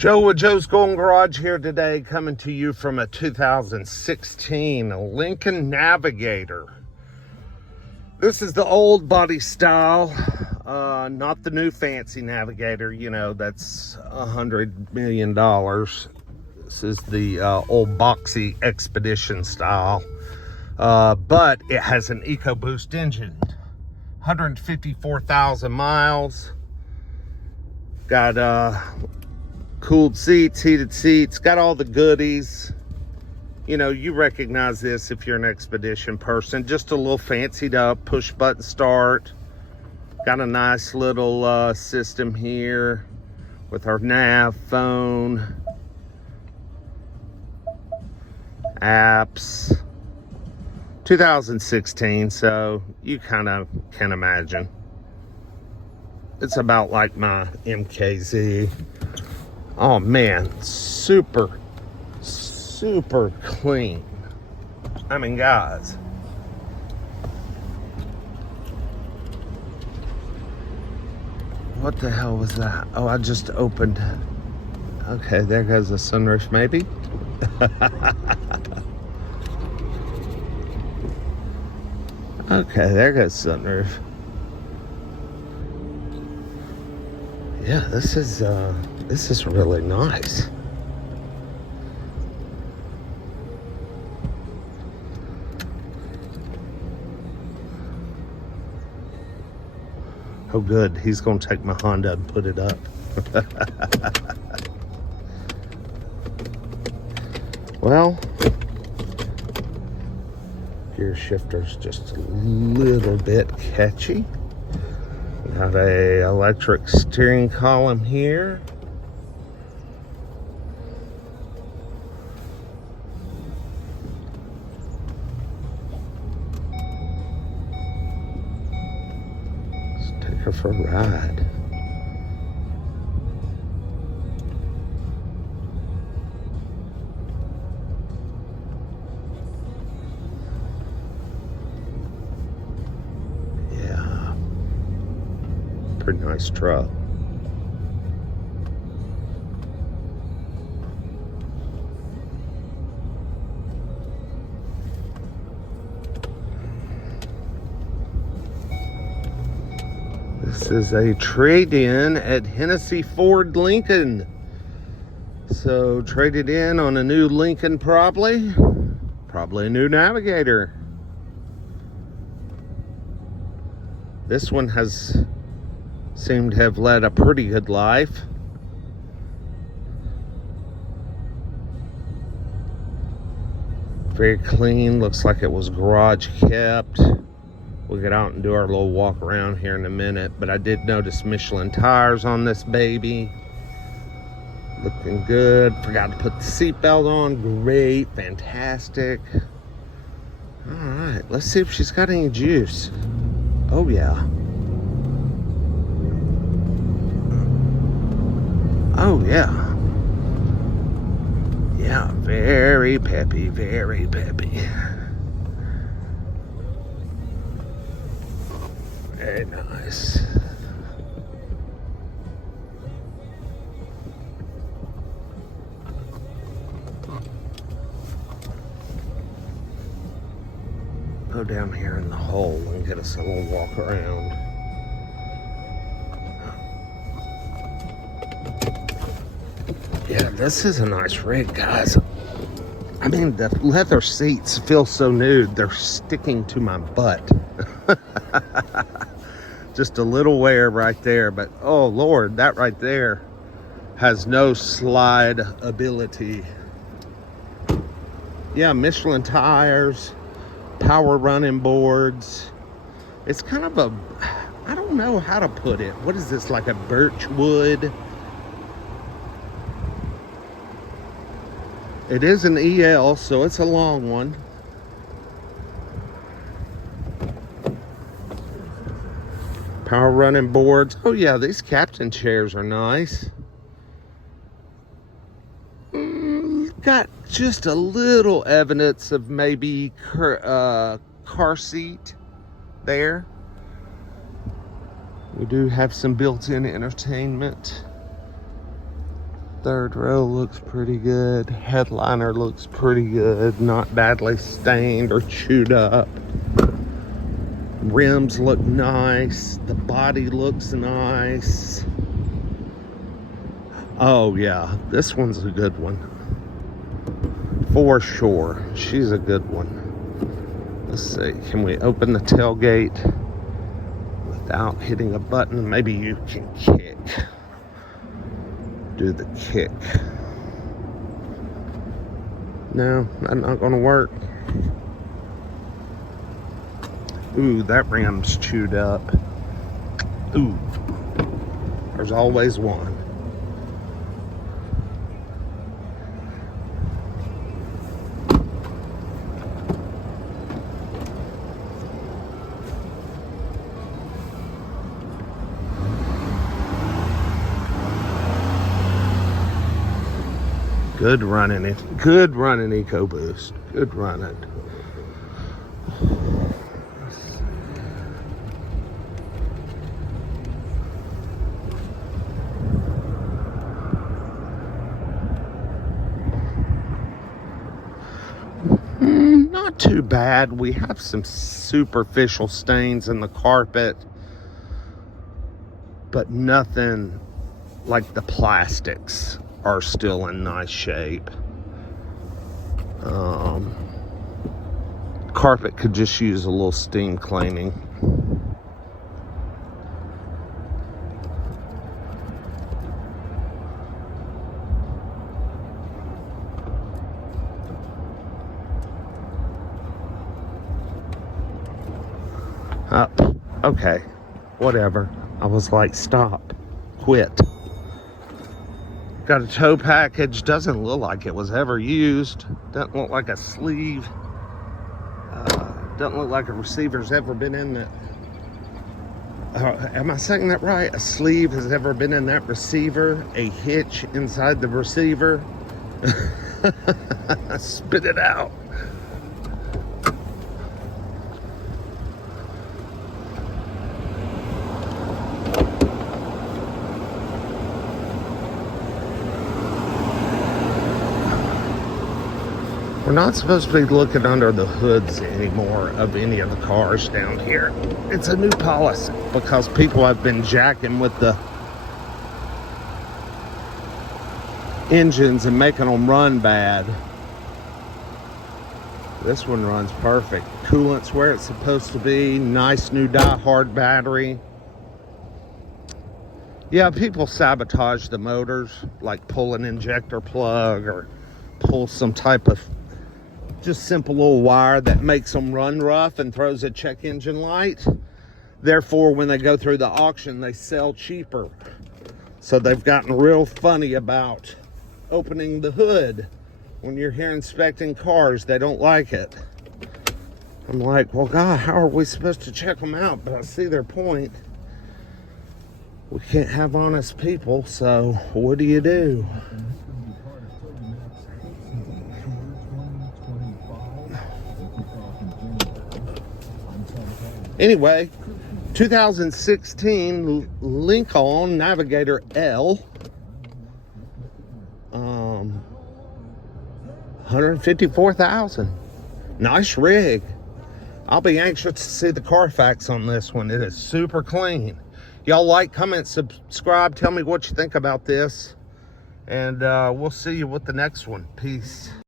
Joe with Joe's Golden Garage here today, coming to you from a 2016 Lincoln Navigator. This is the old body style, not the new fancy Navigator, you know, that's $100 million. This is the old boxy Expedition style, but it has an EcoBoost engine. 154,000 miles. Got cooled seats, heated seats, got all the goodies. You know, you recognize this if you're an Expedition person. Just a little fancied up push button start. Got a nice little system here with our nav, phone, apps. 2016, so you kind of can imagine. It's about like my MKZ. Oh man, super clean. I mean, guys, what the hell was that? Oh, I just opened. Okay, there goes the sunroof, maybe. Okay, there goes sunroof. Yeah, this is really nice. Oh good, he's gonna take my Honda and put it up. Well, gear shifter's just a little bit catchy. Got a electric steering column here. Let's take her for a ride. Pretty nice truck. This is a trade-in at Hennessy Ford Lincoln. So traded in on a new Lincoln, probably a new Navigator. This one has seemed to have led a pretty good life. Very clean, looks like it was garage kept. We'll get out and do our little walk around here in a minute, but I did notice Michelin tires on this baby. Looking good. Forgot to put the seatbelt on. Great, fantastic. All right, let's see if she's got any juice. Oh yeah. Oh yeah. Yeah, very peppy, very peppy. Very nice. Go down here in the hole and get us a little walk around. Yeah, this is a nice rig, guys. I mean, the leather seats feel so new. They're sticking to my butt. Just a little wear right there, but oh Lord, that right there has no slide ability. Yeah, Michelin tires, power running boards. It's kind of a, I don't know how to put it. What is this, like a birch wood? It is an EL, so it's a long one. Power running boards. Oh yeah, these captain chairs are nice. Got just a little evidence of maybe car seat there. We do have some built-in entertainment. Third row looks pretty good. Headliner looks pretty good. Not badly stained or chewed up. Rims look nice. The body looks nice. Oh yeah, this one's a good one. For sure. She's a good one. Let's see, can we open the tailgate without hitting a button? Maybe you can kick. Do the kick. No, that's not gonna work. Ooh, that ram's chewed up. Ooh, there's always one. Good running it. Good running EcoBoost. Good running. Not too bad. We have some superficial stains in the carpet, but nothing like the plastics are still in nice shape. Carpet could just use a little steam cleaning. Okay, whatever. I was like, stop, quit. Got a tow package. Doesn't look like it was ever used. Doesn't look like a sleeve. Doesn't look like a receiver's ever been in that. Am I saying that right? A sleeve has ever been in that receiver. A hitch inside the receiver. Spit it out. We're not supposed to be looking under the hoods anymore of any of the cars down here. It's a new policy because people have been jacking with the engines and making them run bad. This one runs perfect. Coolant's where it's supposed to be. Nice new die-hard battery. Yeah, people sabotage the motors, like pull an injector plug or pull some type of just simple little wire that makes them run rough and throws a check engine light. Therefore, when they go through the auction, they sell cheaper. So they've gotten real funny about opening the hood. When you're here inspecting cars, they don't like it. I'm like, well, God, how are we supposed to check them out? But I see their point. We can't have honest people, so what do you do? Anyway, 2016 Lincoln Navigator L, 154,000. Nice rig. I'll be anxious to see the Carfax on this one. It is super clean. Y'all like, comment, subscribe. Tell me what you think about this, and we'll see you with the next one. Peace.